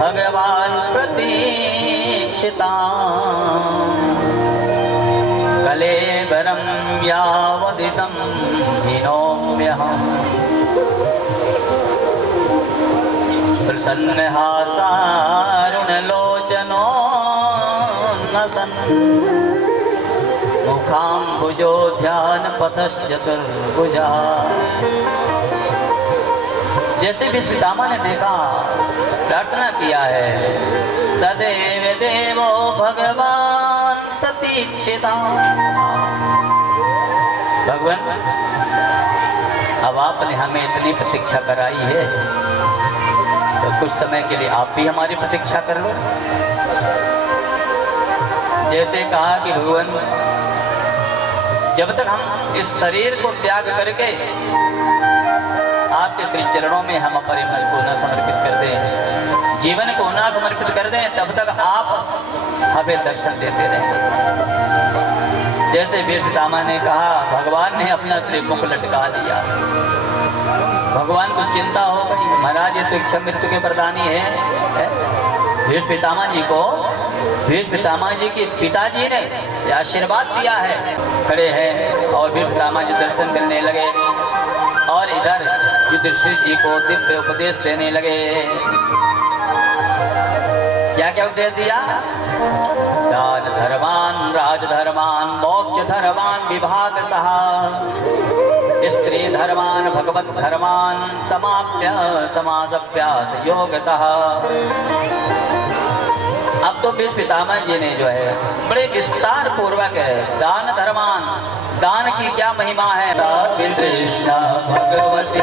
भगवान प्रतीक्षिता, कलेवरं यावदिदं हिनोम्यहम्। प्रसन्नहासारुणलोचनो न सन्, मुखाम्बुजो ध्यानपथश्चतुर्भुजा। जैसे भी सीतामा ने देखा, प्रार्थना किया है, सदैव देवो भगवान प्रतीक्षिता। भगवान, अब आपने हमें इतनी प्रतीक्षा कराई है, तो कुछ समय के लिए आप भी हमारी प्रतीक्षा कर लो। जैसे कहा कि भगवान, जब तक हम इस शरीर को त्याग करके आपके श्री चरणों में हम अपने मन को न समर्पित कर दें, जीवन को न समर्पित कर दें, तब तक आप हमें दर्शन देते रहेंगे। जैसे वीर पितामह ने कहा, भगवान ने अपना त्रिमुख लटका दिया। भगवान को चिंता हो गई, महाराज ये तो इच्छा मृत्यु के प्रदानी है। भीष्म पितामह जी को, भीष्म पितामह जी के पिताजी ने आशीर्वाद दिया है। खड़े हैं और भीष्म पितामह जी दर्शन करने लगे और इधर युधिष्ठिर जी को दिव्य उपदेश देने लगे। क्या क्या उपदेश दिया? दान धर्मान, राज धर्मान, मोक्ष धर्मान, विभाग सहा, स्त्री धर्मान, भगवत धर्मान, समाप्य समासप्यास योगतः। अब तो भीष्म पितामह जी ने जो है बड़े विस्तार पूर्वक दान धर्मान, दान की क्या महिमा है। कृष्ण भगवती